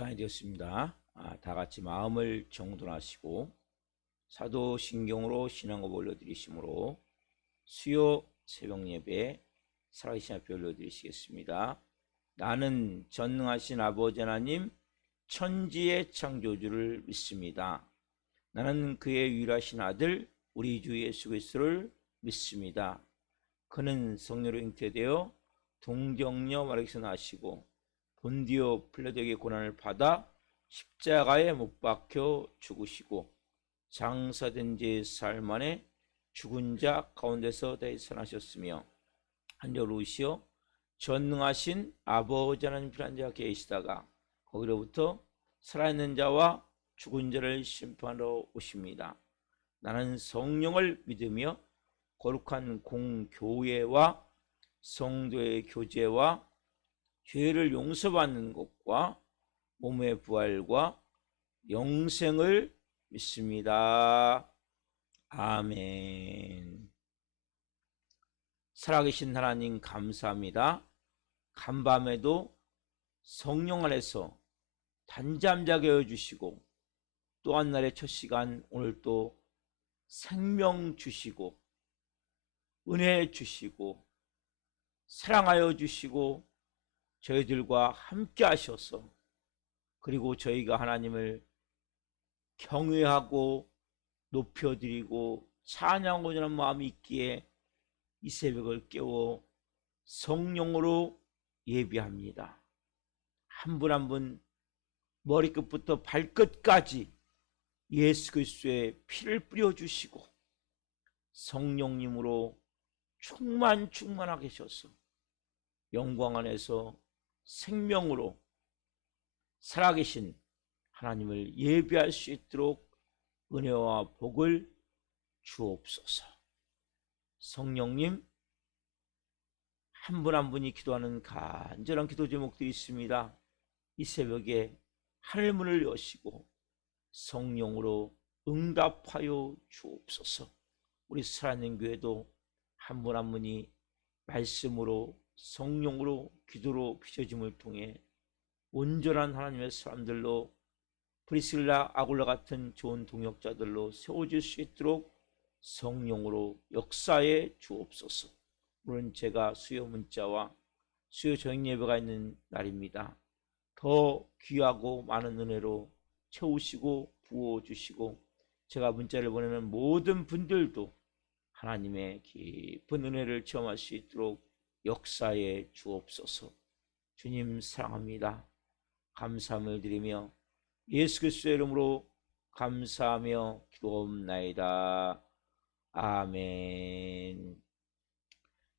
시간이 되었습니다. 다 같이 마음을 정돈하시고 사도신경으로 신앙고백 올려드리심으로 수요 새벽 예배 살아계신 앞에 올려드리시겠습니다. 나는 전능하신 아버지 하나님 천지의 창조주를 믿습니다. 나는 그의 유일하신 아들 우리 주 예수 그리스도를 믿습니다. 그는 성령으로 잉태되어 동정녀 마리아에게서 나시고 본디오 필라도에게 고난을 받아 십자가에 못 박혀 죽으시고 장사된 지 사흘 만에 죽은 자 가운데서 다시 살아나셨으며 한절 오시어 전능하신 아버지 하나님 필요한 자가 계시다가 거기로부터 살아있는 자와 죽은 자를 심판하러 오십니다. 나는 성령을 믿으며 거룩한 공교회와 성도의 교제와 죄를 용서받는 것과 몸의 부활과 영생을 믿습니다. 아멘. 살아계신 하나님 감사합니다. 간밤에도 성령 안에서 단잠자게 해주시고 또 한 날의 첫 시간 오늘 또 생명 주시고 은혜 주시고 사랑하여 주시고 저희들과 함께 하셔서 그리고 저희가 하나님을 경외하고 높여드리고 찬양하고자 하는 마음이 있기에 이 새벽을 깨워 성령으로 예배합니다. 한 분 한 분 머리끝부터 발끝까지 예수 그리스도의 피를 뿌려주시고 성령님으로 충만하게 하셔서 영광 안에서 생명으로 살아계신 하나님을 예배할 수 있도록 은혜와 복을 주옵소서. 성령님, 한 분 한 분이 기도하는 간절한 기도 제목들이 있습니다. 이 새벽에 하늘문을 여시고 성령으로 응답하여 주옵소서. 우리 살아있는 교회도 한 분 한 분이 말씀으로 성령으로 기도로 빚어짐을 통해 온전한 하나님의 사람들로 브리실라 아굴라 같은 좋은 동역자들로 세워질 수 있도록 성령으로 역사해 주옵소서. 오늘은 제가 수요 문자와 수요 저녁 예배가 있는 날입니다. 더 귀하고 많은 은혜로 채우시고 부어주시고 제가 문자를 보내는 모든 분들도 하나님의 깊은 은혜를 체험할 수 있도록 역사에 주옵소서. 주님 사랑합니다. 감사함을 드리며 예수 그리스도의 이름으로 감사하며 기도옵나이다. 아멘.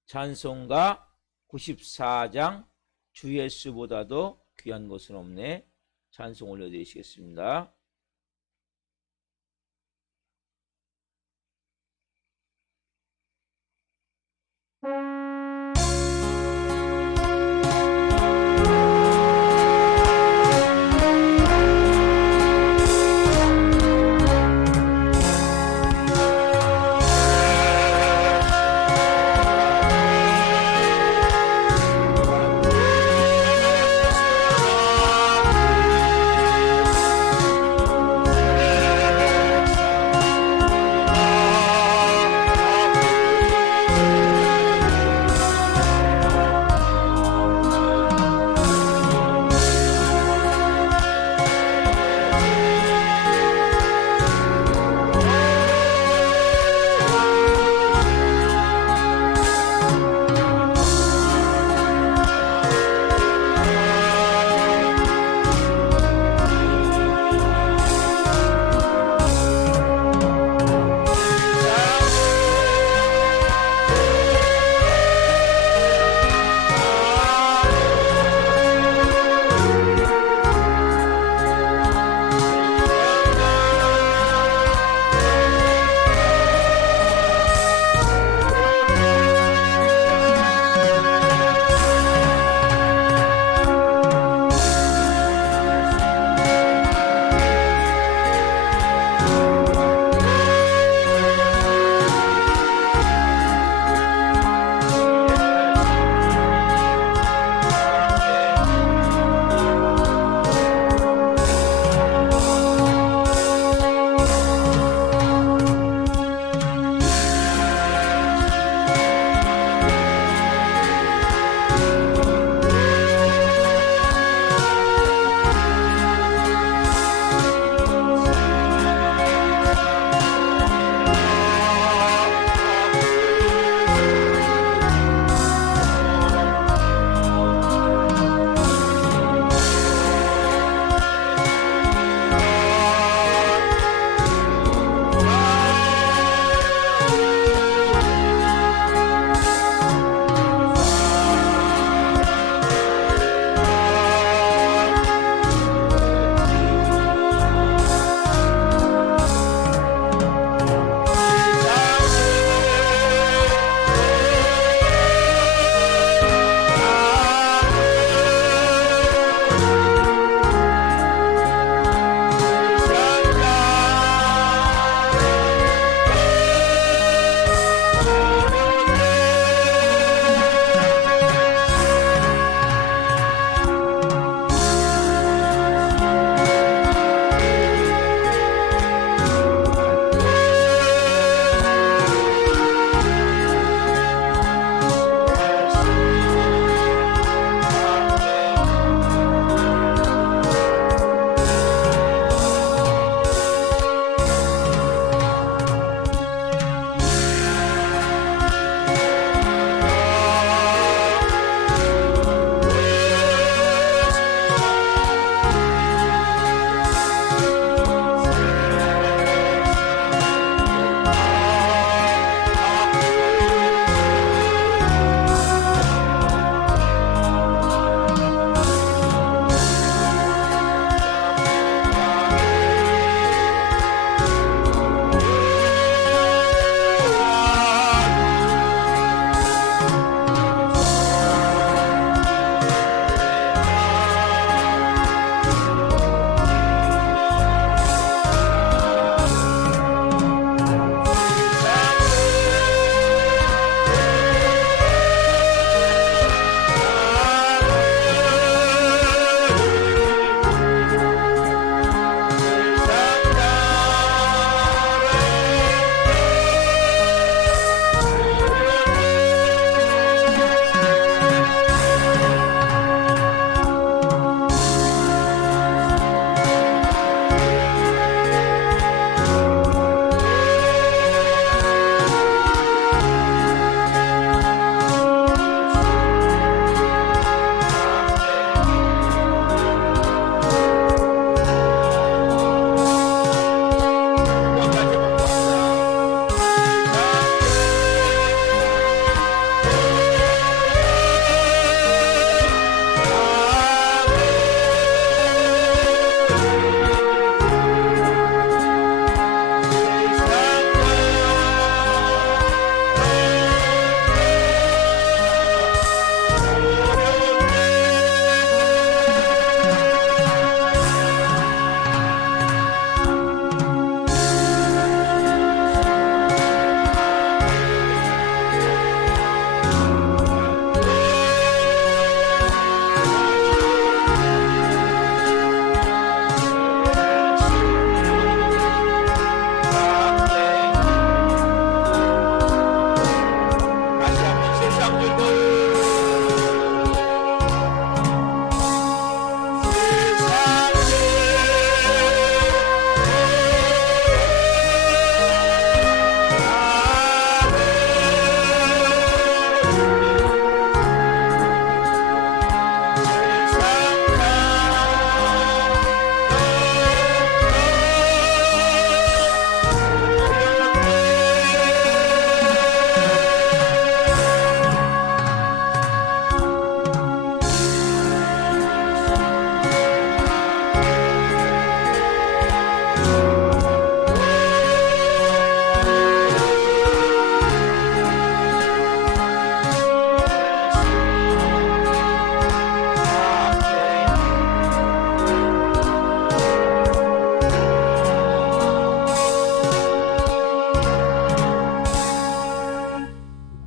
찬송가 94장 주 예수보다도 귀한 것은 없네. 찬송 올려드리시겠습니다.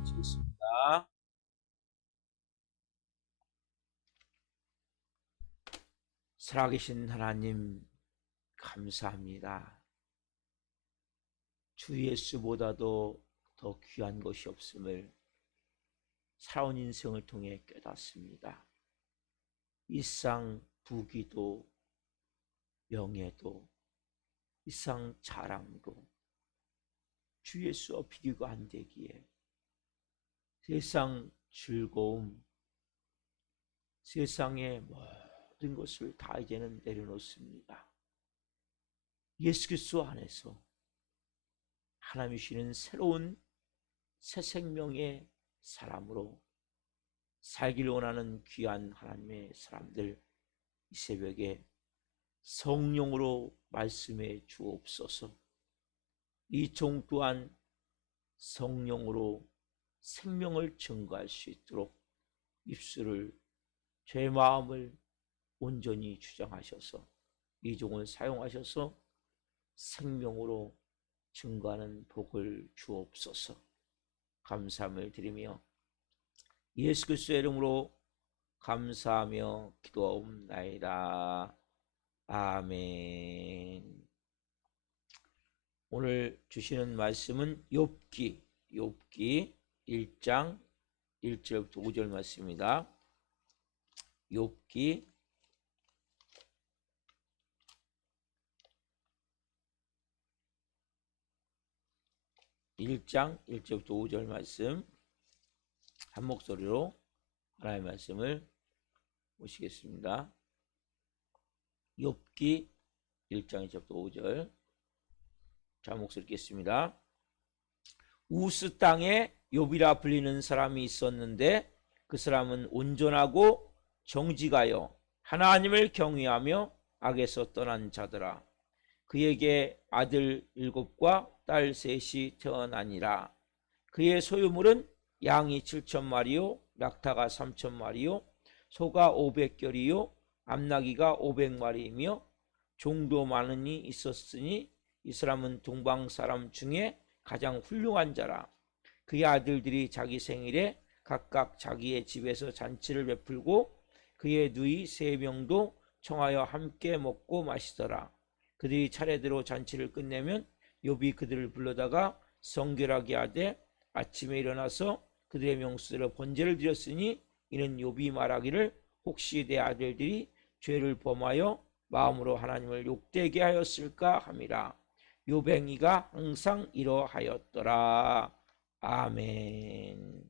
마치겠습니다. 살아계신 하나님 감사합니다. 주 예수보다도 더 귀한 것이 없음을 살아온 인생을 통해 깨닫습니다. 이상 부귀도 명예도 이상 자랑도 주 예수와 비교가 안 되기에 세상 즐거움, 세상의 모든 것을 다 이제는 내려놓습니다. 예수 그리스도 안에서 하나님이 주시는 새로운 새 생명의 사람으로 살기를 원하는 귀한 하나님의 사람들, 이 새벽에 성령으로 말씀해 주옵소서. 이 종 또한 성령으로 생명을 증거할 수 있도록 입술을, 제 마음을 온전히 주장하셔서 이 종을 사용하셔서 생명으로 증거하는 복을 주옵소서. 감사함을 드리며 예수 그리스도의 이름으로 감사하며 기도하옵나이다. 아멘. 오늘 주시는 말씀은 욥기 1장 1절부터 5절 말씀입니다. 욥기 1장 1절부터 5절 말씀, 한 목소리로 하나님의 말씀을 보시겠습니다. 욥기 1장 1절부터 5절, 자 목소리 읽겠습니다. 우스 땅에 욥이라 불리는 사람이 있었는데 그 사람은 온전하고 정직하여 하나님을 경외하며 악에서 떠난 자더라. 그에게 아들 7과 딸 3이 태어나니라. 그의 소유물은 양이 7,000마리요 낙타가 3,000마리요 소가 500결이요 암나귀가 500마리이며 종도 많으니 있었으니 이 사람은 동방 사람 중에 가장 훌륭한 자라. 그의 아들들이 자기 생일에 각각 자기의 집에서 잔치를 베풀고 그의 누이 3명도 청하여 함께 먹고 마시더라. 그들이 차례대로 잔치를 끝내면 욥이 그들을 불러다가 성결하게 하되 아침에 일어나서 그들의 명수대로 번제를 드렸으니 이는 욥이 말하기를 혹시 내 아들들이 죄를 범하여 마음으로 하나님을 욕되게 하였을까 함이라. 욥행이가 항상 이러하였더라. 아멘.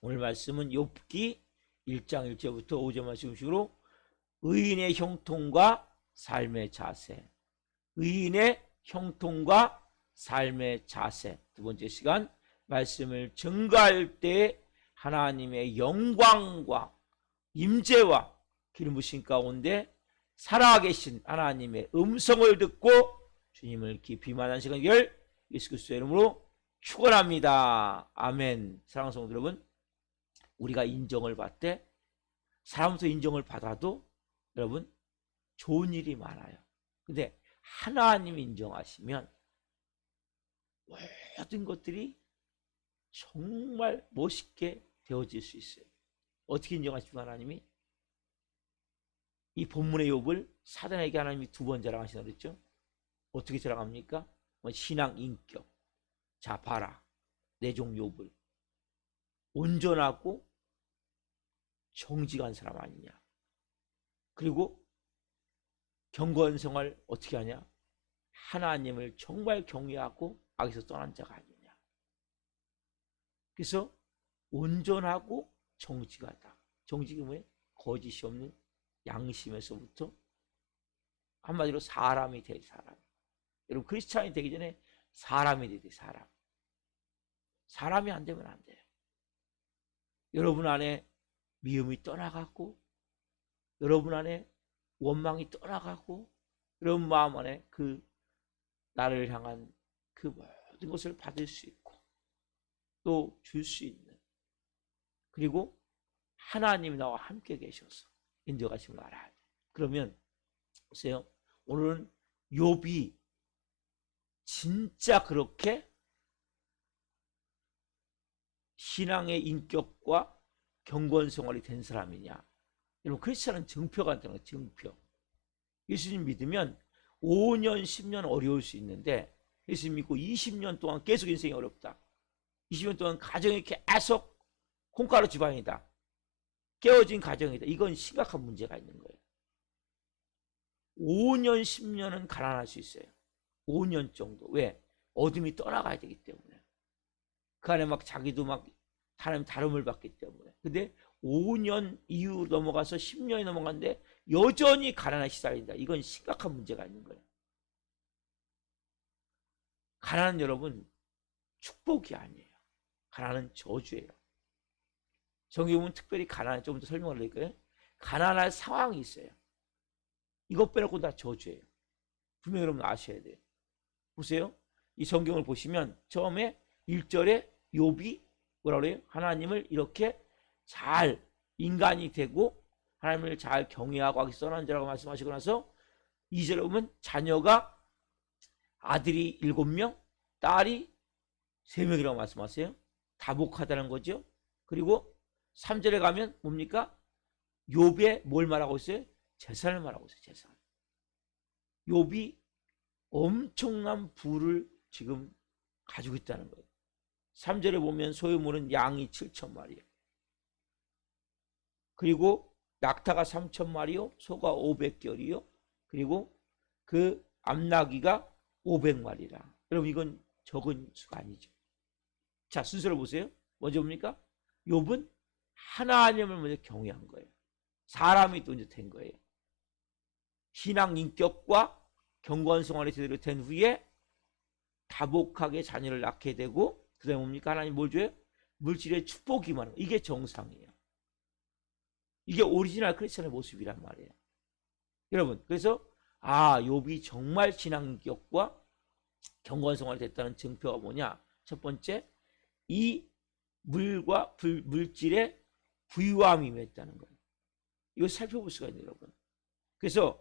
오늘 말씀은 욥기 1장 1절부터 5절 말씀식으로 의인의 형통과 삶의 자세, 의인의 형통과 삶의 자세, 두 번째 시간 말씀을 증거할 때 하나님의 영광과 임재와 기름 부으심 가운데 살아계신 하나님의 음성을 듣고 주님을 깊이 만난 시간을 예수 그리스도의 이름으로 축원합니다. 아멘. 사랑하는 성도 여러분, 우리가 인정을 받되 사람부터 인정을 받아도 여러분 좋은 일이 많아요. 근데 하나님 인정하시면 모든 것들이 정말 멋있게 되어질 수 있어요. 어떻게 인정하십니까? 하나님이 이 본문의 욥을 사단에게 하나님이 2번 자랑하시나 그랬죠. 어떻게 자랑합니까? 신앙 인격. 자 봐라 내 종 욥을 온전하고 정직한 사람 아니냐. 그리고 경건 생활 어떻게 하냐? 하나님을 정말 경외하고 악에서 떠난 자가 아니냐. 그래서 온전하고 정직하다. 정직이 뭐예요? 거짓이 없는 양심에서부터 한마디로 사람이 돼. 사람. 여러분 크리스찬이 되기 전에 사람이 돼야 돼. 사람. 사람이 안 되면 안 돼요. 여러분 안에 미움이 떠나가고, 여러분 안에 원망이 떠나가고, 여러분 마음 안에 그 나를 향한 그 모든 것을 받을 수 있고 또 줄 수 있는, 그리고 하나님이 나와 함께 계셔서 인도하심을 알아야 돼. 그러면 보세요. 오늘은 욥이 진짜 그렇게 신앙의 인격과 경건 생활이 된 사람이냐. 여러분 크리스찬은 증표가 되는 거예요. 증표. 예수님 믿으면 5년 10년 어려울 수 있는데 예수님 믿고 20년 동안 계속 인생이 어렵다. 20년 동안 가정이 계속 콩가루 집안이다. 깨어진 가정이다. 이건 심각한 문제가 있는 거예요. 5년 10년은 가난할 수 있어요. 5년 정도. 왜? 어둠이 떠나가야 되기 때문에. 그 안에 막 자기도 막 하나님 다름을 받기 때문에. 근데 5년 이후 넘어가서 10년이 넘어갔는데 여전히 가난에 시달린다. 이건 심각한 문제가 있는 거예요. 가난은 여러분 축복이 아니에요. 가난은 저주예요. 성경은 특별히 가난에 좀 더 설명을 드릴까요? 가난할 상황이 있어요. 이것 빼놓고 다 저주예요. 분명히 여러분 아셔야 돼요. 보세요. 이 성경을 보시면 처음에 1절에 욥이 뭐라 그래요? 하나님을 이렇게 잘 인간이 되고 하나님을 잘 경외하고 하기 써난 자라고 말씀하시고 나서 2절에 보면 자녀가 아들이 7명, 딸이 3명이라고 말씀하세요. 다복하다는 거죠. 그리고 3절에 가면 뭡니까? 욥의 뭘 말하고 있어요? 재산을 말하고 있어요. 재산. 욥이 엄청난 부를 지금 가지고 있다는 거예요. 3절에 보면 소유물은 양이 7,000마리요. 그리고 낙타가 3,000마리요. 소가 500결이요. 그리고 그 암나귀가 500마리라. 여러분 이건 적은 수가 아니죠. 자, 순서를 보세요. 먼저 뭡니까? 욥은 하나님을 먼저 경외한 거예요. 사람이 또 이제 된 거예요. 신앙 인격과 경건 생활이 제대로 된 후에 다복하게 자녀를 낳게 되고, 그 다음에 뭡니까? 하나님 뭘 줘요? 물질의 축복이 많은 거. 이게 정상이에요. 이게 오리지널 크리스천의 모습이란 말이에요. 여러분, 그래서 욥이 정말 신앙 인격과 경건 생활이 됐다는 증표가 뭐냐? 첫 번째, 이 물과 물질의 부유함이 임했다는 거예요. 이거 살펴볼 수가 있네요, 여러분. 그래서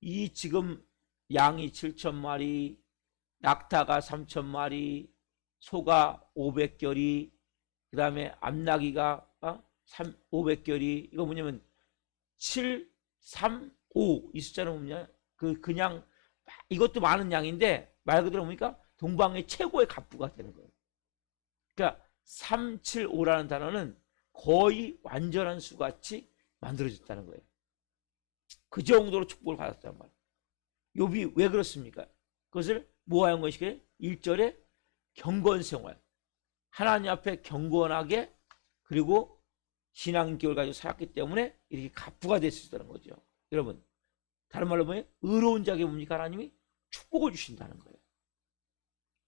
이 지금 양이 7,000마리, 낙타가 3,000마리, 소가 500결이, 그 다음에 암나귀가 500결이, 이거 뭐냐면 7, 3, 5 이 숫자는 뭐냐? 그냥 이것도 많은 양인데 말 그대로 뭡니까? 동방의 최고의 갑부가 되는 거예요. 그러니까 3, 7, 5라는 단어는 거의 완전한 수같이 만들어졌다는 거예요. 그 정도로 축복을 받았단 말이에요. 욥이 왜 그렇습니까? 그것을 뭐하는 것이게? 1절에 경건생활, 하나님 앞에 경건하게, 그리고 신앙인격을 가지고 살았기 때문에 이렇게 갑부가 될 수 있다는 거죠. 여러분, 다른 말로 보면 의로운 자에게 뭡니까? 하나님이 축복을 주신다는 거예요.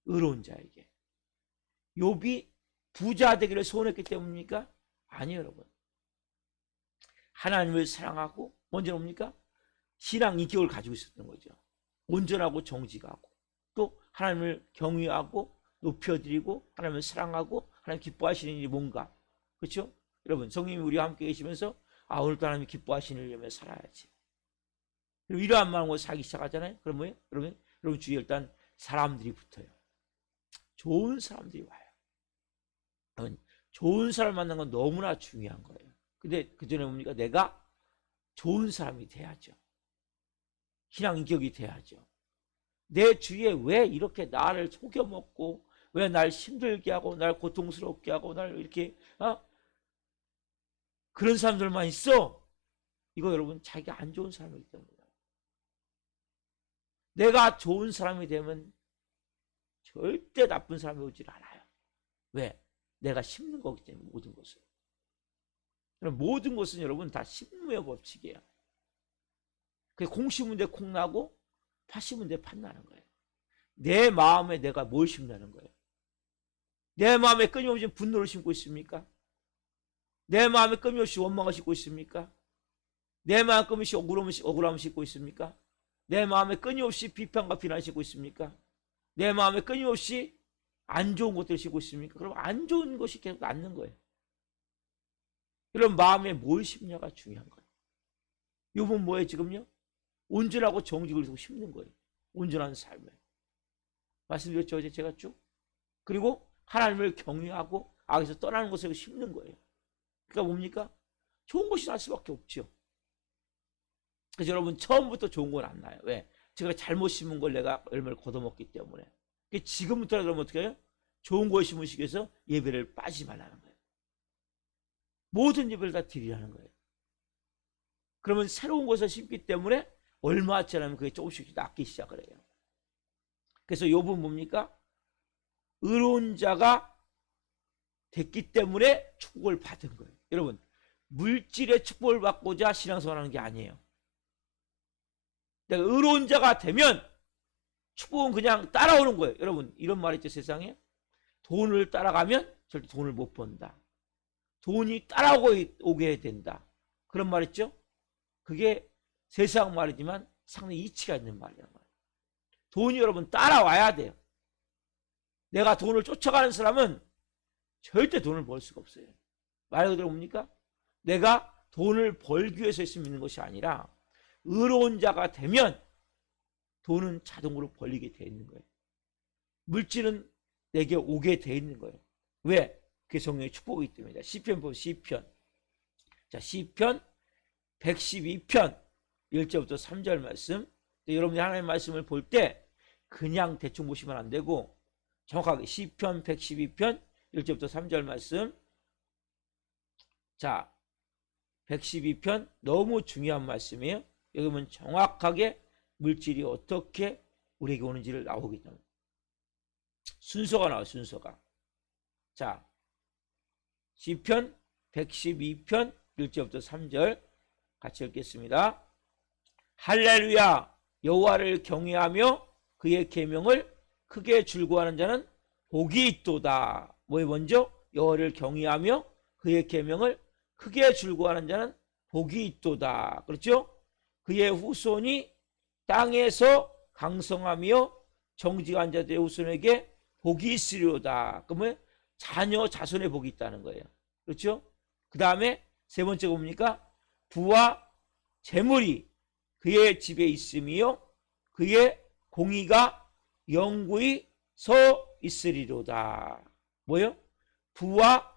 의로운 자에게. 욥이 부자 되기를 소원했기 때문입니까? 아니에요, 여러분. 하나님을 사랑하고 먼저 뭡니까? 신앙 인격을 가지고 있었던 거죠. 온전하고 정직하고 또 하나님을 경외하고 높여드리고 하나님을 사랑하고 하나님 기뻐하시는 일이 뭔가. 그렇죠? 여러분, 성령님이 우리와 함께 계시면서 오늘도 하나님이 기뻐하시는 일을 위해 살아야지. 그리고 이러한 마음으로 살기 시작하잖아요. 그럼 뭐예요? 여러분 주위에 일단 사람들이 붙어요. 좋은 사람들이 와요. 좋은 사람 만나는 건 너무나 중요한 거예요. 근데 그 전에 뭡니까? 내가 좋은 사람이 돼야죠. 신앙 인격이 돼야죠. 내 주위에 왜 이렇게 나를 속여먹고 왜 날 힘들게 하고 날 고통스럽게 하고 날 이렇게 그런 사람들만 있어? 이거 여러분 자기가 안 좋은 사람이기 때문에. 내가 좋은 사람이 되면 절대 나쁜 사람이 오질 않아요. 왜? 내가 심는 거기 때문에 모든 것을. 모든 것은 여러분 다 심무의 법칙이에요. 콩 심은 데 콩 나고 팥 심은 데 팥 나는 거예요. 내 마음에 내가 뭘 심는 거예요? 내 마음에 끊임없이 분노를 심고 있습니까? 내 마음에 끊임없이 원망을 심고 있습니까? 내 마음에 끊임없이 억울함을 심고 있습니까? 내 마음에 끊임없이 비판과 비난을 심고 있습니까? 내 마음에 끊임없이 안 좋은 것들을 심고 있습니까? 그럼 안 좋은 것이 계속 낳는 거예요. 그럼 마음에 뭘 심냐가 중요한 거예요. 이분 뭐예요 지금요? 온전하고 정직을 심는 거예요. 온전한 삶을. 말씀드렸죠 어제 제가 쭉. 그리고 하나님을 경외하고 악에서 떠나는 것을 심는 거예요. 그러니까 뭡니까? 좋은 것이 날 수밖에 없죠. 그래서 여러분 처음부터 좋은 건 안 나요. 왜? 제가 잘못 심은 걸 내가 열매를 걷어먹기 때문에. 지금부터라도 그러면 어떻게 해요? 좋은 걸 심으시기 위해서 예배를 빠지지 말라는 거예요. 모든 예배를 다 드리라는 거예요. 그러면 새로운 것을 심기 때문에 얼마 지나면 그게 조금씩 낫기 시작을 해요. 그래서 욥은 뭡니까? 의로운 자가 됐기 때문에 축복을 받은 거예요. 여러분 물질의 축복을 받고자 신앙생활하는 게 아니에요. 내가 의로운 자가 되면 축복은 그냥 따라오는 거예요. 여러분 이런 말 있죠 세상에. 돈을 따라가면 절대 돈을 못 번다. 돈이 따라오게 된다. 그런 말 있죠. 그게 세상 말이지만 상당히 이치가 있는 말이란 말이에요. 돈이 여러분 따라와야 돼요. 내가 돈을 쫓아가는 사람은 절대 돈을 벌 수가 없어요. 말 그대로 뭡니까? 내가 돈을 벌기 위해서 있는 것이 아니라 의로운 자가 되면 돈은 자동으로 벌리게 돼 있는 거예요. 물질은 내게 오게 돼 있는 거예요. 왜? 그게 성령의 축복이기 때문이다. 시편 보면 시편. 자, 시편 112편 1절부터 3절 말씀. 여러분이 하나님의 말씀을 볼 때 그냥 대충 보시면 안 되고 정확하게 시편 112편 1절부터 3절 말씀. 자, 112편 너무 중요한 말씀이에요. 여기 보면 정확하게 물질이 어떻게 우리에게 오는지를 나오기 때문에 순서가 나와요. 순서가. 자, 시편 112편 1절부터 3절 같이 읽겠습니다. 할렐루야 여호와를 경외하며 그의 계명을 크게 즐거워하는 자는 복이 있도다. 뭐에 먼저? 여호와를 경외하며 그의 계명을 크게 즐거워하는 자는 복이 있도다. 그렇죠? 그의 후손이 땅에서 강성하며 정직한 자들의 후손에게 복이 있으리로다. 그러면 자녀 자손의 복이 있다는 거예요. 그렇죠? 그 다음에 세 번째 뭡니까? 부와 재물이 그의 집에 있으며 그의 공의가 영구히 서 있으리로다. 뭐요? 부와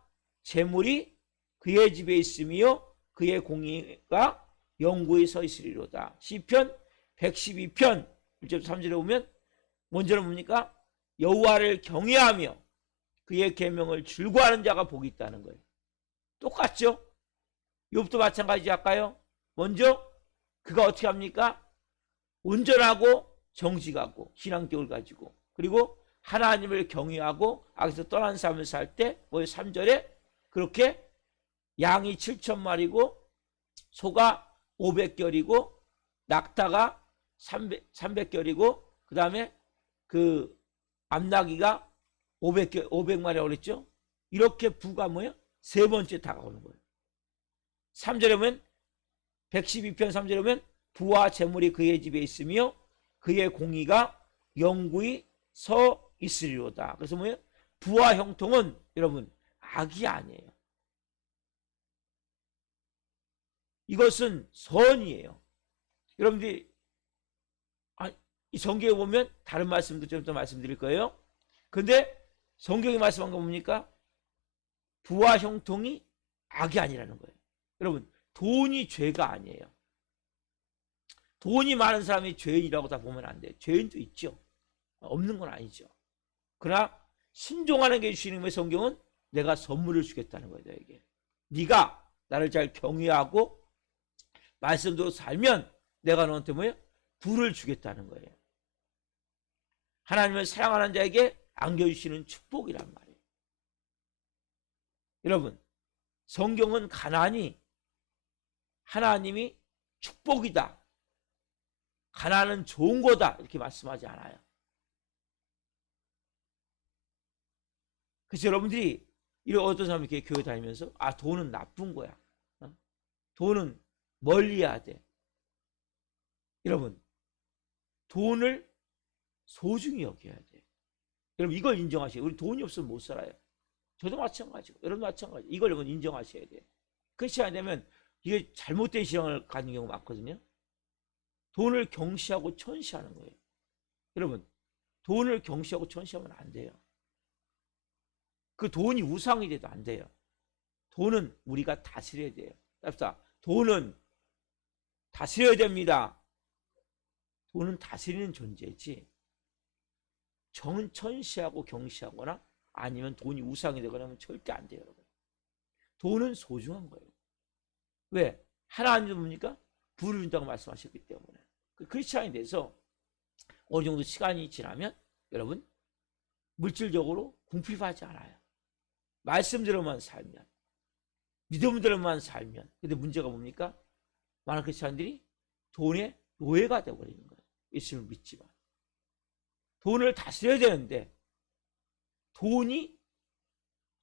재물이 그의 집에 있으며 그의 공의가 영구히 서 있으리로다. 시편 112편 1절 3절에 보면 먼저는 뭡니까? 여호와를 경외하며 그의 계명을 즐거워하는 자가 복이 있다는 거예요. 똑같죠? 욥도 마찬가지지 할까요? 먼저 그가 어떻게 합니까? 온전하고 정직하고 신앙력을 가지고 그리고 하나님을 경외하고 악에서 떠난 삶을 살 때 3절에 그렇게 양이 7,000마리고 소가 500결이고 낙타가 300결이고 그 다음에 그 암나기가 500마리라고 그랬죠. 이렇게 부가 뭐예요? 세 번째 다가오는 거예요. 3절에 보면 112편 3절에 보면 부와 재물이 그의 집에 있으며 그의 공의가 영구히 서 있으리로다. 그래서 뭐예요? 부와 형통은 여러분 악이 아니에요. 이것은 선이에요. 여러분들이 이 성경에 보면 다른 말씀도 좀 더 말씀드릴 거예요. 근데 성경이 말씀한 거 뭡니까? 부와 형통이 악이 아니라는 거예요. 여러분 돈이 죄가 아니에요. 돈이 많은 사람이 죄인이라고 다 보면 안 돼요. 죄인도 있죠. 없는 건 아니죠. 그러나 순종하는 게 주시는 거예요. 성경은 내가 선물을 주겠다는 거예요. 너에게. 네가 나를 잘 경외하고 말씀대로 살면 내가 너한테 뭐예요? 부를 주겠다는 거예요. 하나님을 사랑하는 자에게 안겨주시는 축복이란 말이에요. 여러분, 성경은 가난이 하나님이 축복이다, 가난은 좋은 거다 이렇게 말씀하지 않아요. 그래서 여러분들이 이런 어떤 사람이 이렇게 교회 다니면서 돈은 나쁜 거야, 돈은 멀리해야 돼. 여러분, 돈을 소중히 여겨야 돼. 여러분, 이걸 인정하셔야 돼요. 우리 돈이 없으면 못 살아요. 저도 마찬가지고 여러분 마찬가지. 이걸 여러분 인정하셔야 돼요. 그렇지 않으면 이게 잘못된 신앙을 가진 경우가 많거든요. 돈을 경시하고 천시하는 거예요. 여러분, 돈을 경시하고 천시하면 안 돼요. 그 돈이 우상이 돼도 안 돼요. 돈은 우리가 다스려야 돼요. 답사, 돈은 다스려야 됩니다. 돈은 다스리는 존재지, 천시하고 경시하거나 아니면 돈이 우상이 되거나 하면 절대 안 돼요. 여러분, 돈은 소중한 거예요. 왜? 하나님은 뭡니까? 부를 준다고 말씀하셨기 때문에. 그 크리스찬이 돼서 어느 정도 시간이 지나면 여러분, 물질적으로 궁핍하지 않아요. 말씀대로만 살면, 믿음대로만 살면. 근데 문제가 뭡니까? 많은 크리스찬들이 돈의 노예가 되어버리는 거예요. 예수를 믿지만 돈을 다스려야 되는데 돈이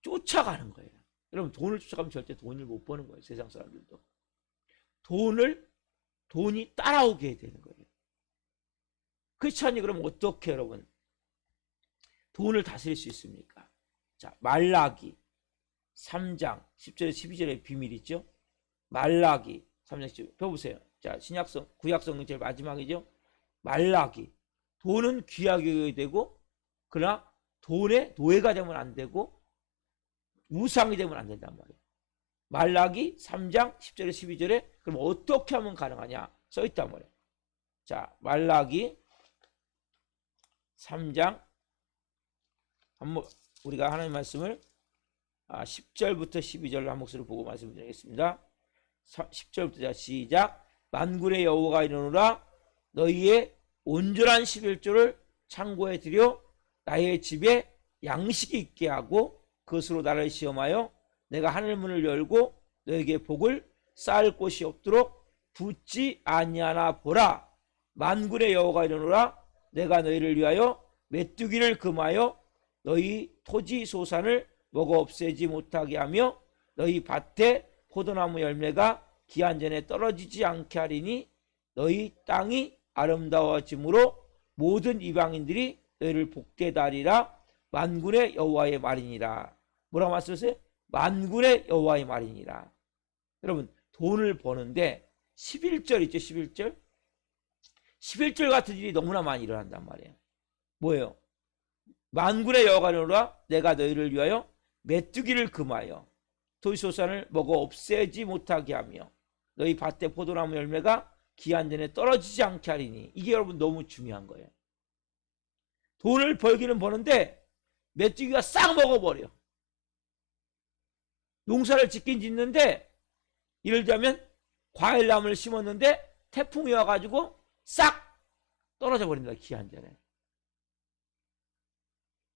쫓아가는 거예요. 여러분, 돈을 쫓아가면 절대 돈을 못 버는 거예요. 세상 사람들도 돈이 따라오게 해야 되는 거예요. 크리스찬이 그럼 어떻게 여러분 돈을 다스릴 수 있습니까? 자, 말라기 3장 10절에 12절에 비밀이 있죠. 말라기 3장 10절 펴보세요. 자, 신약성 구약성경 제일 마지막이죠. 말라기. 돈은 귀하게 여겨야 되고, 그러나 돈의 노예가 되면 안 되고 우상이 되면 안 된단 말이에요. 말라기 3장 10절에 12절에 그럼 어떻게 하면 가능하냐 써있단 말이에요. 자, 말라기 3장 한번 우리가 하나님 말씀을 10절부터 12절로 한 목소리를 보고 말씀드리겠습니다. 10절부터 시작. 만군의 여호와가 이르노라, 너희의 온전한 11조를 창고에 들여 나의 집에 양식이 있게 하고 그것으로 나를 시험하여 내가 하늘문을 열고 너에게 복을 쌓을 곳이 없도록 붙지 아니하나 보라. 만군의 여호와가 이르노라, 내가 너희를 위하여 메뚜기를 금하여 너희 토지 소산을 먹어 없애지 못하게 하며 너희 밭에 포도나무 열매가 기한 전에 떨어지지 않게 하리니 너희 땅이 아름다워짐으로 모든 이방인들이 너희를 복되다 하리라. 만군의 여호와의 말이니라. 뭐라고 말씀하세요? 만군의 여호와의 말이니라. 여러분, 돈을 버는데 11절 있죠. 11절 11절 같은 일이 너무나 많이 일어난단 말이에요. 뭐예요? 만군의 여호와가 이르노라, 내가 너희를 위하여 메뚜기를 금하여 토지소산을 먹어 없애지 못하게 하며 너희 밭에 포도나무 열매가 기한 전에 떨어지지 않게 하리니. 이게 여러분 너무 중요한 거예요. 돈을 벌기는 버는데 메뚜기가 싹 먹어버려. 농사를 짓긴 짓는데, 예를 들자면 과일나무를 심었는데 태풍이 와가지고 싹 떨어져 버린다. 기한 전에.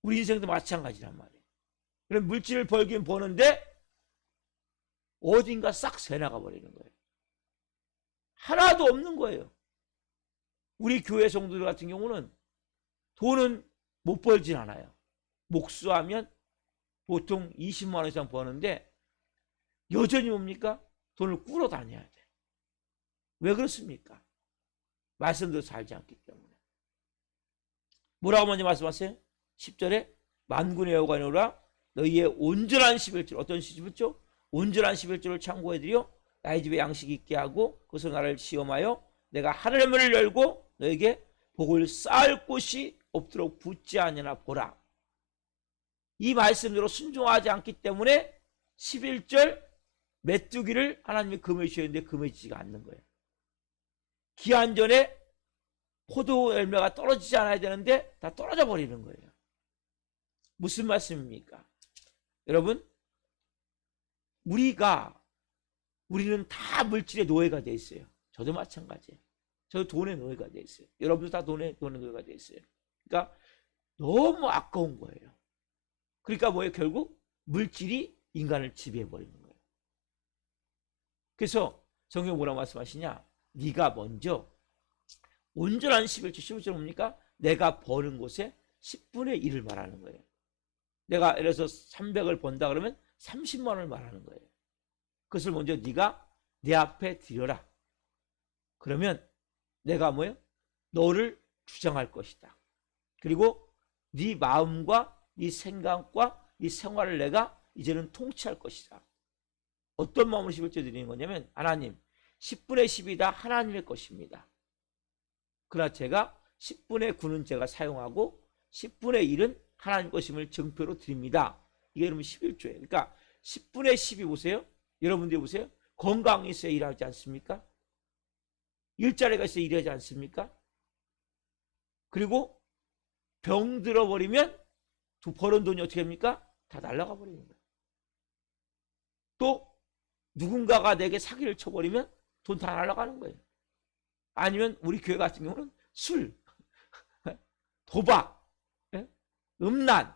우리 인생도 마찬가지란 말이에요. 그럼 물질을 벌긴 버는데 어딘가 싹 새나가 버리는 거예요. 하나도 없는 거예요. 우리 교회 성도들 같은 경우는 돈은 못 벌진 않아요. 목수하면 보통 20만 원 이상 버는데 여전히 뭡니까? 돈을 꾸러 다녀야 돼. 왜 그렇습니까? 말씀대로 살지 않기 때문에. 뭐라고 먼저 말씀하세요? 10절에 만군의 여호와가 이르노라, 너희의 온전한 11조, 어떤 11조? 온전한 11조를 창고에 들여 나의 집에 양식이 있게 하고 그것으로 나를 시험하여 내가 하늘의 문을 열고 너에게 복을 쌓을 곳이 없도록 붙지 아니하나 보라. 이 말씀대로 순종하지 않기 때문에 11절 메뚜기를 하나님이 금해 주셨는데 금해지지가 않는 거예요. 기한 전에 포도 열매가 떨어지지 않아야 되는데 다 떨어져 버리는 거예요. 무슨 말씀입니까? 여러분, 우리는 다 물질의 노예가 돼 있어요. 저도 마찬가지예요. 저도 돈의 노예가 돼 있어요. 여러분도 다 돈의 노예가 돼 있어요. 그러니까 너무 아까운 거예요. 그러니까 뭐예요? 결국 물질이 인간을 지배해 버리는 거예요. 그래서 성경 뭐라고 말씀하시냐? 네가 먼저 온전한 11조, 11조는 뭡니까? 내가 버는 곳에 10분의 1을 말하는 거예요. 내가 예를 들어서 300을 번다 그러면 30만 원을 말하는 거예요. 그것을 먼저 네가 내 앞에 드려라. 그러면 내가 뭐예요? 너를 주장할 것이다. 그리고 네 마음과 네 생각과 네 생활을 내가 이제는 통치할 것이다. 어떤 마음으로 11조 드리는 거냐면, 하나님 10분의 10이 다 하나님의 것입니다. 그러나 제가 10분의 9는 제가 사용하고 10분의 1은 하나님 것임을 증표로 드립니다. 이게 여러분 11조예요. 그러니까 10분의 10이 보세요. 여러분들이 보세요. 건강이 있어야 일하지 않습니까? 일자리가 있어야 일하지 않습니까? 그리고 병 들어버리면 버는 돈이 어떻게 됩니까? 다 날아가 버리는 거예요. 또 누군가가 내게 사기를 쳐버리면 돈 다 날아가는 거예요. 아니면 우리 교회 같은 경우는 술, 도박, 음란,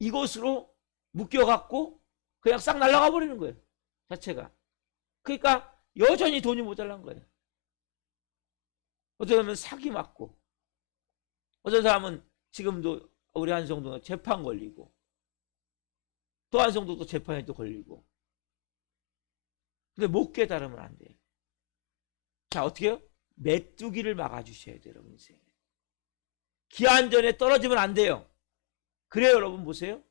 이것으로 묶여갖고 그냥 싹 날아가 버리는 거예요. 자체가. 그러니까 여전히 돈이 모자란 거예요. 어떤 사람은 사기 맞고, 어떤 사람은 지금도 우리 한성도는 재판 걸리고, 또 한성도도 재판에도 걸리고. 근데 못 깨달으면 안 돼요. 자, 어떻게 해요? 메뚜기를 막아주셔야 돼요, 여러분. 기한 전에 떨어지면 안 돼요. 그래요, 여러분. 보세요.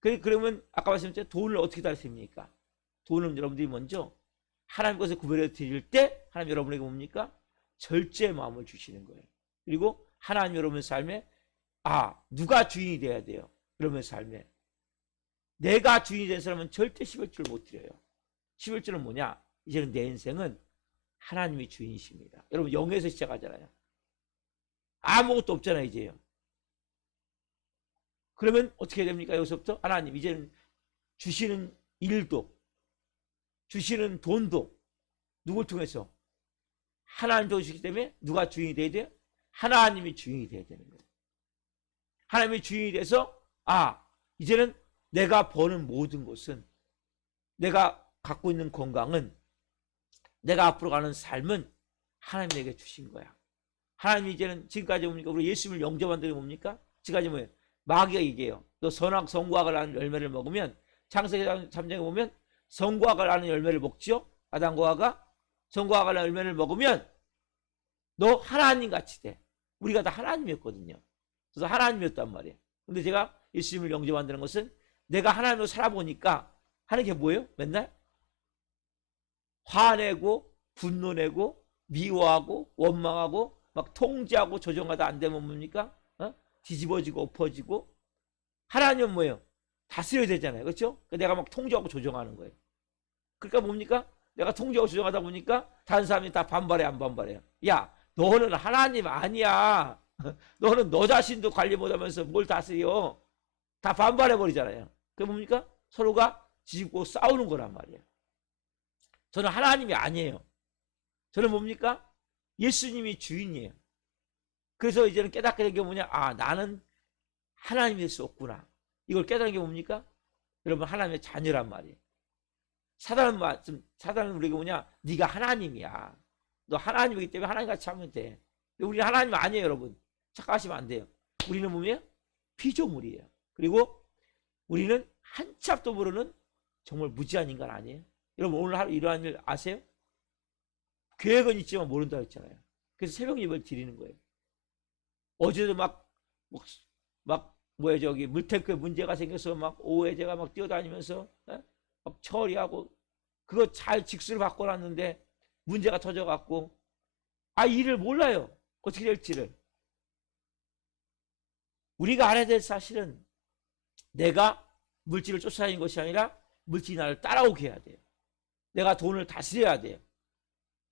그러면 아까 말씀드렸죠. 돈을 어떻게 다스립니까? 돈은 여러분들이 먼저 하나님 것에 구별해 드릴 때 하나님 여러분에게 뭡니까? 절제의 마음을 주시는 거예요. 그리고 하나님 여러분의 삶에 누가 주인이 돼야 돼요? 여러분의 삶에. 내가 주인이 된 사람은 절대 11조를 못 드려요. 11조는 뭐냐? 이제는 내 인생은 하나님이 주인이십니다. 여러분, 0에서 시작하잖아요. 아무것도 없잖아요, 이제요. 그러면 어떻게 됩니까? 여기서부터 하나님, 이제는 주시는 일도, 주시는 돈도 누굴 통해서? 하나님 도시기 때문에 누가 주인이 돼야 돼요? 하나님이 주인이 돼야 되는 거예요. 하나님이 주인이 돼서 이제는 내가 버는 모든 것은, 내가 갖고 있는 건강은, 내가 앞으로 가는 삶은 하나님이 내게 주신 거야. 하나님이 이제는 지금까지 뭡니까? 우리 예수님을 영접한 데는 뭡니까? 지금까지 뭐예요? 마귀가 얘기해요. 너 선악 성과학을 하는 열매를 먹으면, 창세기 3장에 보면 성과학을 하는 열매를 먹지요. 아담과 하와가 성과학을 하는 열매를 먹으면 너 하나님 같이 돼. 우리가 다 하나님이었거든요. 그래서 하나님이었단 말이에요. 근데 제가 예수님을 영접한다는 것은 내가 하나님으로 살아보니까 하는 게 뭐예요? 맨날 화내고 분노내고 미워하고 원망하고 막 통제하고 조정하다 안 되면 뭡니까? 뒤집어지고 엎어지고. 하나님은 뭐예요? 다스려야 되잖아요. 그렇죠? 내가 막 통제하고 조정하는 거예요. 그러니까 뭡니까? 내가 통제하고 조정하다 보니까 다른 사람이 다 반발해, 안 반발해요? 야, 너는 하나님 아니야. 너는 너 자신도 관리 못하면서 뭘 다스려? 다 반발해 버리잖아요. 그게 뭡니까? 서로가 뒤집고 싸우는 거란 말이에요. 저는 하나님이 아니에요. 저는 뭡니까? 예수님이 주인이에요. 그래서 이제는 깨닫게 된 게 뭐냐? 나는 하나님이 될 수 없구나. 이걸 깨닫는 게 뭡니까? 여러분, 하나님의 자녀란 말이에요. 사단은 우리가 뭐냐? 네가 하나님이야. 너 하나님이기 때문에 하나님같이 하면 돼. 우리는 하나님 아니에요, 여러분. 착각하시면 안 돼요. 우리는 뭐예요? 피조물이에요. 그리고 우리는 한 치 앞도 모르는 정말 무지한 인간 아니에요? 여러분, 오늘 하루 이러한 일 아세요? 계획은 있지만 모른다 했잖아요. 그래서 새벽 예배를 드리는 거예요. 어제도 물탱크에 문제가 생겨서 막 오후에 제가 막 뛰어다니면서 막 처리하고 그거 잘 직수를 바꿔놨는데 문제가 터져갖고 일을 몰라요. 어떻게 될지를. 우리가 알아야 될 사실은 내가 물질을 쫓아다니는 것이 아니라 물질이 나를 따라오게 해야 돼요. 내가 돈을 다스려야 돼요.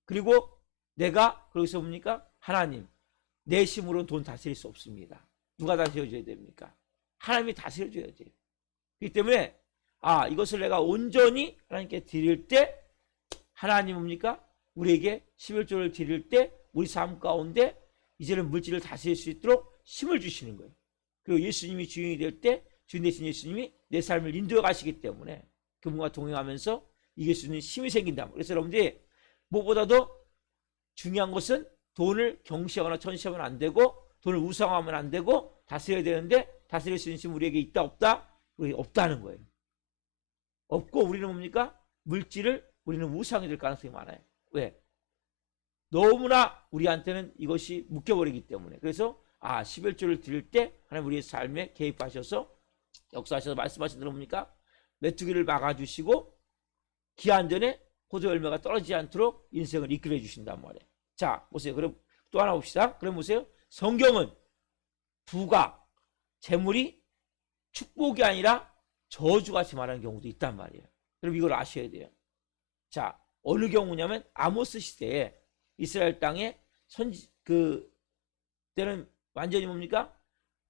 그리고 내가 거기서 뭡니까? 하나님, 내 힘으로는 돈 다스릴 수 없습니다. 누가 다스려줘야 됩니까? 하나님이 다스려줘야 돼요. 그렇기 때문에 이것을 내가 온전히 하나님께 드릴 때 하나님 뭡니까? 우리에게 11조를 드릴 때 우리 삶 가운데 이제는 물질을 다스릴 수 있도록 힘을 주시는 거예요. 그리고 예수님이 주인이 될 때 주인 되신 예수님이 내 삶을 인도해 가시기 때문에 그분과 동행하면서 이길 수 있는 힘이 생긴다. 그래서 여러분들이 무엇보다도 중요한 것은 돈을 경시하거나 천시하면 안 되고 돈을 우상하면 안 되고 다스려야 되는데 다스릴 수 있는 힘이 우리에게 있다 없다? 우리 없다는 거예요. 없고 우리는 뭡니까? 물질을 우리는 우상이 될 가능성이 많아요. 왜? 너무나 우리한테는 이것이 묶여버리기 때문에. 그래서 11조를 드릴 때 하나님 우리의 삶에 개입하셔서 역사하셔서 말씀하신 대로 뭡니까? 메뚜기를 막아주시고 기한 전에 포도 열매가 떨어지지 않도록 인생을 이끌어 주신단 말이에요. 자, 보세요. 그럼 또 하나 봅시다. 그럼 보세요. 성경은 부가, 재물이 축복이 아니라 저주같이 말하는 경우도 있단 말이에요. 그럼 이걸 아셔야 돼요. 자, 어느 경우냐면 아모스 시대에 이스라엘 땅에 때는 완전히 뭡니까?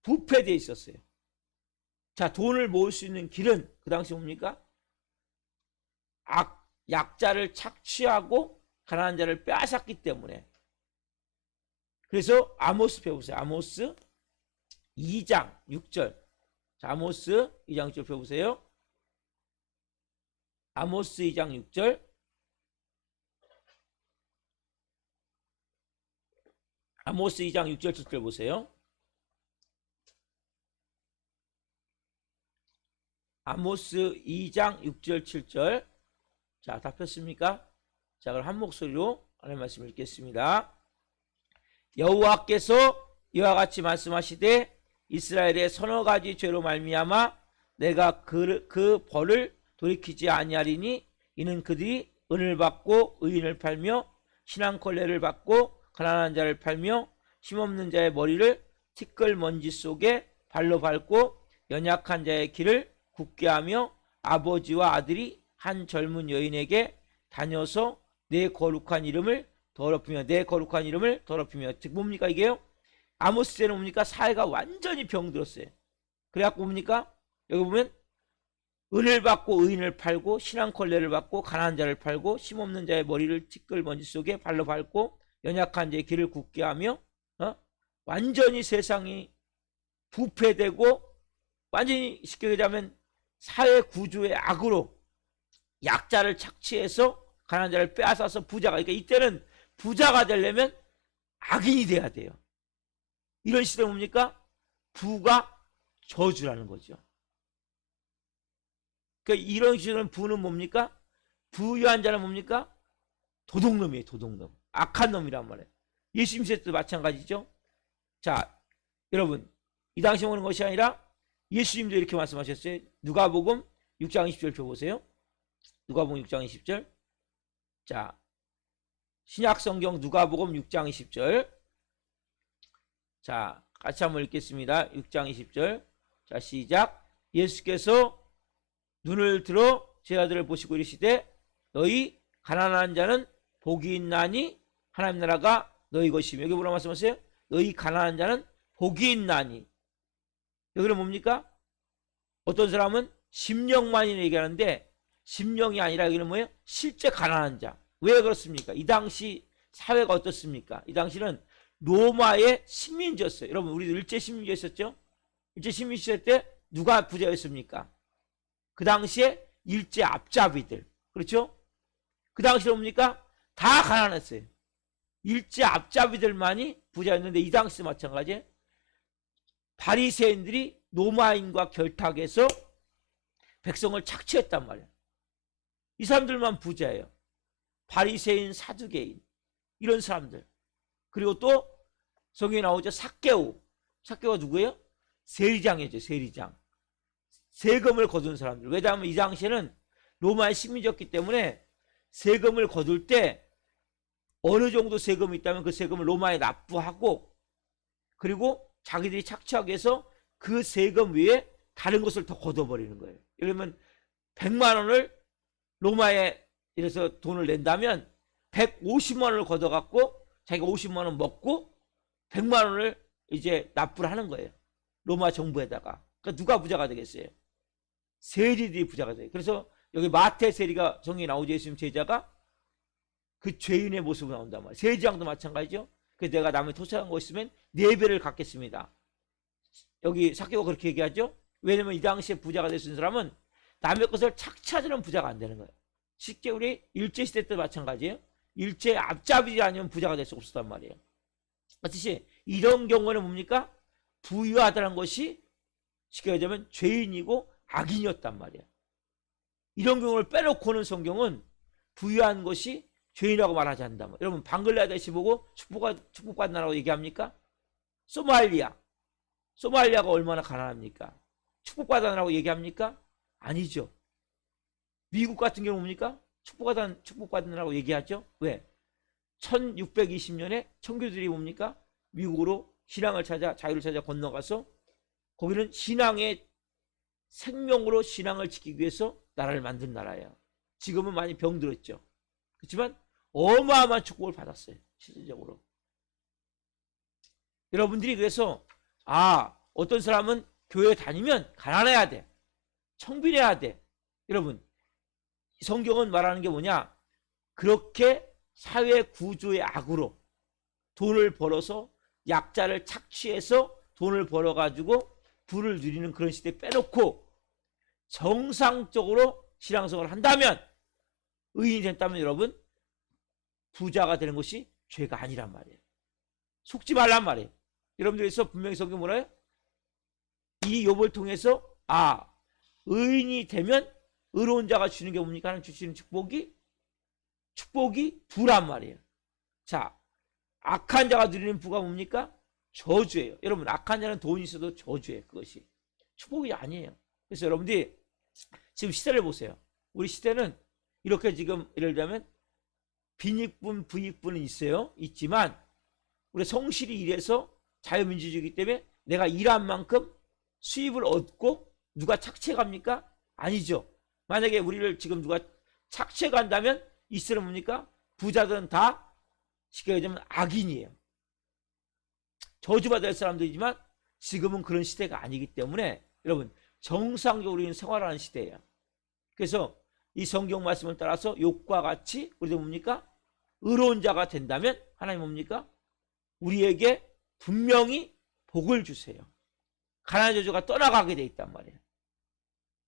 부패되어 있었어요. 자, 돈을 모을 수 있는 길은 그 당시 뭡니까? 약자를 착취하고 가난한 자를 빼앗았기 때문에. 그래서 아모스 배우세요. 아모스 2장 6절. 자, 아모스 2장 6절 배우세요. 아모스 2장 6절. 아모스 2장 6절 7절 보세요. 아모스 2장 6절 7절. 자, 다 폈습니까? 자, 그럼 한 목소리로 하나님 말씀 읽겠습니다. 여호와께서 이와 같이 말씀하시되 이스라엘의 서너 가지 죄로 말미암아 내가 그 벌을 돌이키지 아니하리니 이는 그들이 은을 받고 의인을 팔며 신앙걸레를 받고 가난한 자를 팔며 힘없는 자의 머리를 티끌 먼지 속에 발로 밟고 연약한 자의 길을 굳게 하며 아버지와 아들이 한 젊은 여인에게 다녀서 내 거룩한 이름을 더럽히며 즉 뭡니까 이게요? 아모스 때는 뭡니까? 사회가 완전히 병들었어요. 그래갖고 뭡니까? 여기 보면 은을 받고 의인을 팔고 신앙걸레를 받고 가난한 자를 팔고 힘없는 자의 머리를 티끌 먼지 속에 발로 밟고 연약한 자의 길을 굳게 하며 완전히 세상이 부패되고 완전히 쉽게 얘기하면 사회 구조의 악으로 약자를 착취해서 가난한 자를 빼앗아서 부자가, 그러니까 이때는 부자가 되려면 악인이 돼야 돼요. 이런 시대 뭡니까? 부가 저주라는 거죠. 그러니까 이런 시대는 부는 뭡니까? 부유한 자는 뭡니까? 도둑놈이에요. 도둑놈. 악한 놈이란 말이에요. 예수님 시대 때도 마찬가지죠. 자, 여러분 이 당시 오는 것이 아니라 예수님도 이렇게 말씀하셨어요. 누가복음 6장 20절 펴보세요. 누가복음 6장 20절. 자, 신약성경 누가복음 6장 20절. 자, 같이 한번 읽겠습니다. 6장 20절. 자, 시작. 예수께서 눈을 들어 제 아들을 보시고 이르시되 너희 가난한 자는 복이 있나니 하나님 나라가 너희 것이며. 여기 뭐라고 말씀하세요? 너희 가난한 자는 복이 있나니. 여기는 뭡니까? 어떤 사람은 심령만이 얘기하는데 심령이 아니라 여기는 뭐예요? 실제 가난한 자. 왜 그렇습니까? 이 당시 사회가 어떻습니까? 이 당시는 로마의 식민지였어요. 여러분 우리도 일제 식민지였었죠? 일제 식민지 시대 때 누가 부자였습니까? 그 당시에 일제 앞잡이들. 그렇죠? 그 당시에 뭡니까? 다 가난했어요. 일제 앞잡이들만이 부자였는데 이 당시 마찬가지예요. 바리새인들이 로마인과 결탁해서 백성을 착취했단 말이에요. 이 사람들만 부자예요. 바리새인, 사두개인 이런 사람들. 그리고 또 성경에 나오죠. 삭개오. 삭개오가 누구예요? 세리장이죠. 세리장. 세금을 거둔 사람들. 왜냐하면 이 당시에는 로마의 식민지였기 때문에 세금을 거둘 때 어느 정도 세금이 있다면 그 세금을 로마에 납부하고 그리고 자기들이 착취하기 위해서 그 세금 위에 다른 것을 더 걷어버리는 거예요. 예를 들면 100만 원을 로마에 이래서 돈을 낸다면 150만 원을 걷어갖고 자기가 50만 원 먹고 100만 원을 이제 납부를 하는 거예요. 로마 정부에다가. 그러니까 누가 부자가 되겠어요? 세리들이 부자가 돼요. 그래서 여기 마태 세리가 성경에 나오죠. 예수님 제자가 그 죄인의 모습으로 나온단 말이에요. 세리장도 마찬가지죠. 그래서 내가 남의 토착한 거 있으면 4배를 갚겠습니다. 여기 삭개오가 그렇게 얘기하죠. 왜냐면 이 당시에 부자가 될 수 있는 사람은 남의 것을 착취하지는 부자가 안 되는 거예요. 쉽게 우리 일제시대 때도 마찬가지예요. 일제 앞잡이지 아니면 부자가 될 수 없었단 말이에요. 그렇듯이 이런 경우는 뭡니까? 부유하다는 것이 쉽게 얘기하면 죄인이고 악인이었단 말이에요. 이런 경우를 빼놓고는 성경은 부유한 것이 죄인이라고 말하지 않는다. 여러분 방글라데시 보고 축복받는 나라고 얘기합니까? 소말리아가 얼마나 가난합니까? 축복받는 나라고 얘기합니까? 아니죠. 미국 같은 경우 뭡니까? 축복받는 나라고 얘기하죠. 왜? 1620년에 청교들이 뭡니까? 미국으로 신앙을 찾아 자유를 찾아 건너가서 거기는 신앙의 생명으로 신앙을 지키기 위해서 나라를 만든 나라예요. 지금은 많이 병들었죠. 그렇지만 어마어마한 축복을 받았어요. 실질적으로. 여러분들이 그래서 어떤 사람은 교회 다니면 가난해야 돼. 청빈해야 돼. 여러분 성경은 말하는 게 뭐냐? 그렇게 사회 구조의 악으로 돈을 벌어서 약자를 착취해서 돈을 벌어가지고 부를 누리는 그런 시대 빼놓고 정상적으로 신앙생활을 한다면, 의인이 됐다면 여러분 부자가 되는 것이 죄가 아니란 말이에요. 속지 말란 말이에요. 여러분들에서 분명히 성경 뭐라요? 이 욥을 통해서 의인이 되면 의로운 자가 주는 게 뭡니까? 하나님 주시는 축복이 부란 말이에요. 자, 악한 자가 누리는 부가 뭡니까? 저주예요. 여러분 악한 자는 돈이 있어도 저주예요. 그것이 축복이 아니에요. 그래서 여러분들이 지금 시대를 보세요. 우리 시대는 이렇게 지금 예를 들면 빈익분 부익분은 있지만 우리 성실히 일해서 자유민주주의이기 때문에 내가 일한 만큼 수입을 얻고 누가 착취해갑니까? 아니죠. 만약에 우리를 지금 누가 착취해간다면 이스라엘은 뭡니까? 부자들은 다 쉽게 얘기하면 악인이에요. 저주받을 사람들이지만 지금은 그런 시대가 아니기 때문에 여러분 정상적으로 우리는 생활하는 시대예요. 그래서 이 성경 말씀을 따라서 욥과 같이 우리도 뭡니까? 의로운 자가 된다면 하나님 뭡니까? 우리에게 분명히 복을 주세요. 가난한 저주가 떠나가게 돼 있단 말이에요.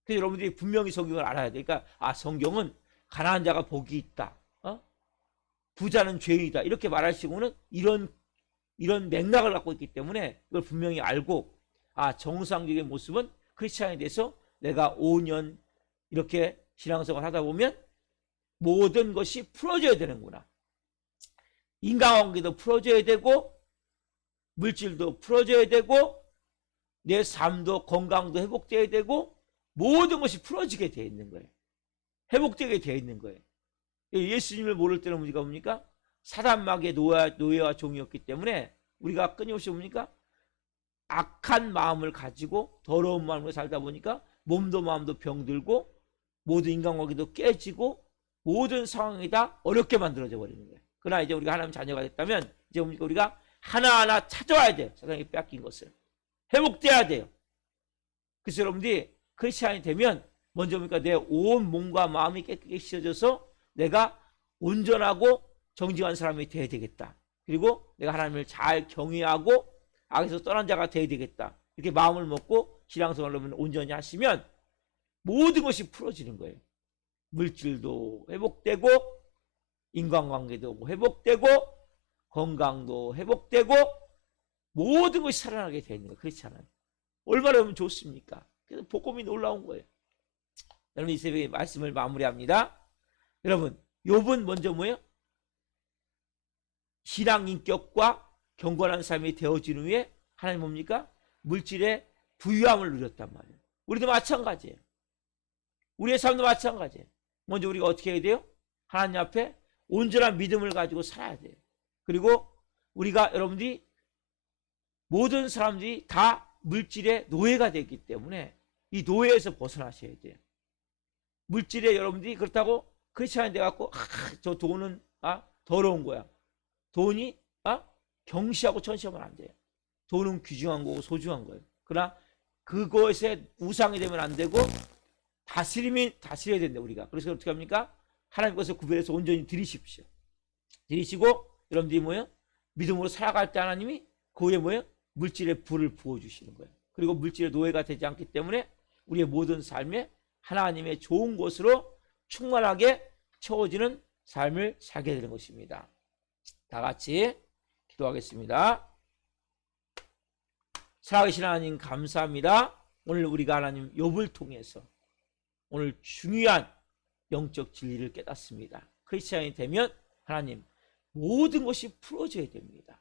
그래서 여러분들이 분명히 성경을 알아야 돼. 그러니까 성경은 가난한 자가 복이 있다. 부자는 죄인이다. 이렇게 말할 시고는 이런 맥락을 갖고 있기 때문에 이걸 분명히 알고 정상적인 모습은 크리스찬에 대해서 내가 5년 이렇게 신앙생활 하다 보면 모든 것이 풀어져야 되는구나. 인간관계도 풀어져야 되고 물질도 풀어져야 되고 내 삶도 건강도 회복돼야 되고 모든 것이 풀어지게 되어 있는 거예요. 회복되게 되어 있는 거예요. 예수님을 모를 때는 우리가 뭡니까? 사단마귀의 노예와 종이었기 때문에 우리가 끊임없이 뭡니까? 악한 마음을 가지고 더러운 마음으로 살다 보니까 몸도 마음도 병들고 모든 인간관계도 깨지고 모든 상황이 다 어렵게 만들어져 버리는 거예요. 그러나 이제 우리가 하나님 자녀가 됐다면 이제 뭡니까? 우리가 하나하나 찾아와야 돼요. 사단이 뺏긴 것을. 회복돼야 돼요. 그래서 여러분들이 크리스찬이 되면 먼저 뭡니까? 내 온 몸과 마음이 깨끗이 씻어져서 내가 온전하고 정직한 사람이 되어야 되겠다. 그리고 내가 하나님을 잘 경외하고 악에서 떠난 자가 되어야 되겠다. 이렇게 마음을 먹고 신앙생활을 온전히 하시면 모든 것이 풀어지는 거예요. 물질도 회복되고 인간관계도 회복되고 건강도 회복되고 모든 것이 살아나게 되는 거예요. 그렇지 않아요? 얼마나 하면 좋습니까? 그래서 복음이 놀라운 거예요. 여러분 이 새벽에 말씀을 마무리합니다. 여러분 욥은 먼저 뭐예요? 신앙 인격과 경건한 삶이 되어진 후에 하나님 뭡니까? 물질의 부유함을 누렸단 말이에요. 우리도 마찬가지예요. 우리의 삶도 마찬가지예요. 먼저 우리가 어떻게 해야 돼요? 하나님 앞에 온전한 믿음을 가지고 살아야 돼요. 그리고 우리가 여러분들이 모든 사람들이 다 물질의 노예가 되기 때문에 이 노예에서 벗어나셔야 돼요. 물질에 여러분들이 그렇다고 크리스찬이 돼갖고 저 돈은 더러운 거야. 돈이 경시하고 천시하면 안 돼요. 돈은 귀중한 거고 소중한 거예요. 그러나 그것에 우상이 되면 안 되고 다스려야 된다 우리가. 그래서 어떻게 합니까? 하나님 것을 구별해서 온전히 드리십시오. 드리시고 여러분들이 뭐예요? 믿음으로 살아갈 때 하나님이 그 위에 뭐예요? 물질의 불을 부어주시는 거예요. 그리고 물질의 노예가 되지 않기 때문에 우리의 모든 삶에 하나님의 좋은 것으로 충만하게 채워지는 삶을 살게 되는 것입니다. 다 같이 기도하겠습니다. 살아계신 하나님 감사합니다. 오늘 우리가 하나님 욥을 통해서 오늘 중요한 영적 진리를 깨닫습니다. 크리스찬이 되면 하나님 모든 것이 풀어져야 됩니다.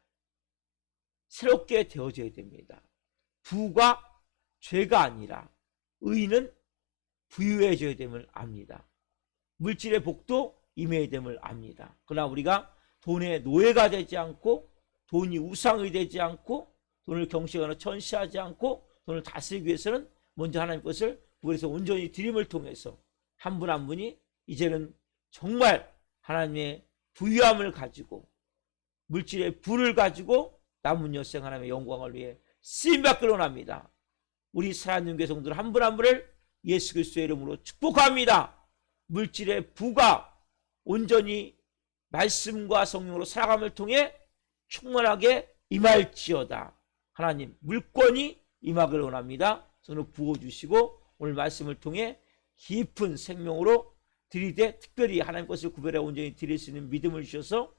새롭게 되어져야 됩니다. 부가 죄가 아니라 의는 부유해져야 됨을 압니다. 물질의 복도 임해야 됨을 압니다. 그러나 우리가 돈의 노예가 되지 않고 돈이 우상이 되지 않고 돈을 경시하거나 천시하지 않고 돈을 다스리기 위해서는 먼저 하나님 것을 구별해서 온전히 드림을 통해서 한 분 한 분이 이제는 정말 하나님의 부유함을 가지고 물질의 부를 가지고 남은 여생 하나님의 영광을 위해 쓰임받기를 원합니다. 우리 사랑하는 교성들 한 분 한 분을 예수 그리스도의 이름으로 축복합니다. 물질의 부가 온전히 말씀과 성령으로 살아감을 통해 충만하게 임할지어다. 하나님 물권이 임하기를 원합니다. 손으로 부어주시고 오늘 말씀을 통해 깊은 생명으로 들이대 특별히 하나님 것을 구별해 온전히 드릴 수 있는 믿음을 주셔서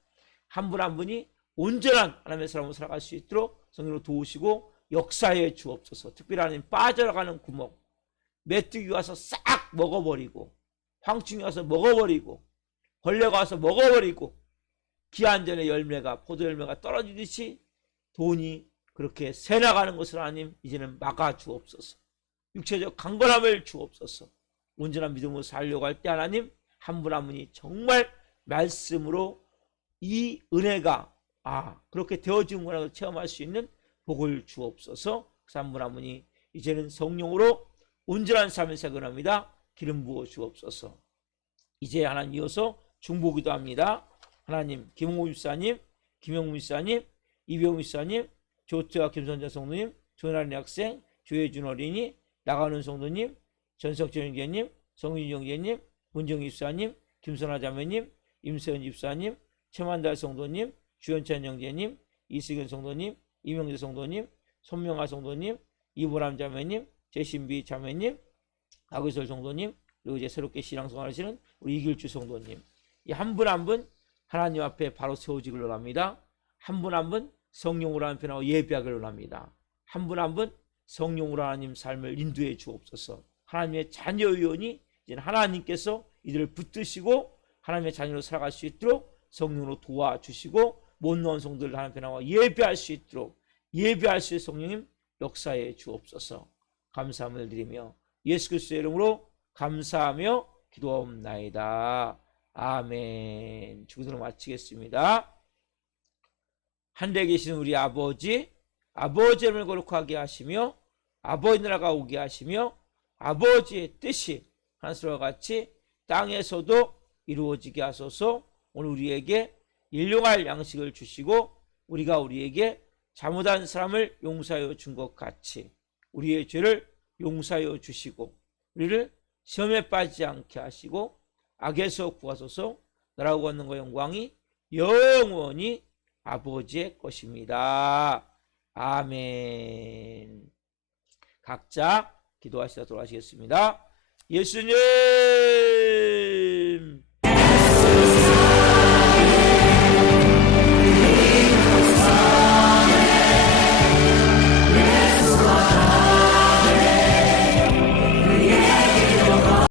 한 분 한 분이 온전한 하나님의 사람으로 살아갈 수 있도록 성령으로 도우시고 역사해 주옵소서. 특별히 하나님 빠져나가는 구멍, 메뚜기 와서 싹 먹어버리고 황충이 와서 먹어버리고 벌레가 와서 먹어버리고 기한 전에 열매가 포도 열매가 떨어지듯이 돈이 그렇게 새나가는 것을 하나님 이제는 막아 주옵소서. 육체적 강건함을 주옵소서. 온전한 믿음으로 살려고 할 때 하나님 한 분 한 분이 정말 말씀으로 이 은혜가 그렇게 되어진 거라고 체험할 수 있는 복을 주옵소서. 그래서 한 분 한 분이 이제는 성령으로 온전한 삶을 살아갑니다. 기름 부어 주옵소서. 이제 하나님 이어서 중보기도 합니다. 하나님 김홍호 집사님, 김영무 집사님, 이병우 집사님, 조태와 김선자 성도님, 조나린 학생, 조혜준 어린이, 나가는 성도님, 전석전 형제님, 성윤 형제님, 문정희 집사님, 김선아 자매님, 임세현 집사님, 최만달 성도님, 주현찬 형제님, 이승현 성도님, 이명재 성도님, 손명아 성도님, 이보람 자매님, 제신비 자매님, 박의설 성도님, 그리고 이제 새롭게 신앙생활하시는 우리 이길주 성도님, 이 한 분 한 분 하나님 앞에 바로 세워지기를 원합니다. 한 분 한 분 성령으로 하나님 편하고 예배하기를 원합니다. 한 분 한 분 성령으로 하나님 삶을 인도해 주옵소서. 하나님의 자녀 의원이 이제 하나님께서 이들을 붙드시고 하나님의 자녀로 살아갈 수 있도록 성령으로 도와주시고 못 나온 성도를 하나님 편하고 예배할 수 있도록 예배할 수 있는 성령님 역사해 주옵소서. 감사함을 드리며 예수 그리스도의 이름으로 감사하며 기도하옵나이다. 아멘. 주기도를 마치겠습니다. 하늘에 계신 우리 아버지, 아버지 이름을 거룩하게 하시며 아버지 나라가 오게 하시며 아버지의 뜻이 하늘과 같이 땅에서도 이루어지게 하소서. 오늘 우리에게 일용할 양식을 주시고 우리가 우리에게 잘못한 사람을 용서하여 준 것 같이 우리의 죄를 용서하여 주시고 우리를 시험에 빠지지 않게 하시고 악에서 구하소서. 나라고 얻는 것 영광이 영원히 아버지의 것입니다. 아멘. 각자 기도하시다 돌아가시겠습니다. 예수님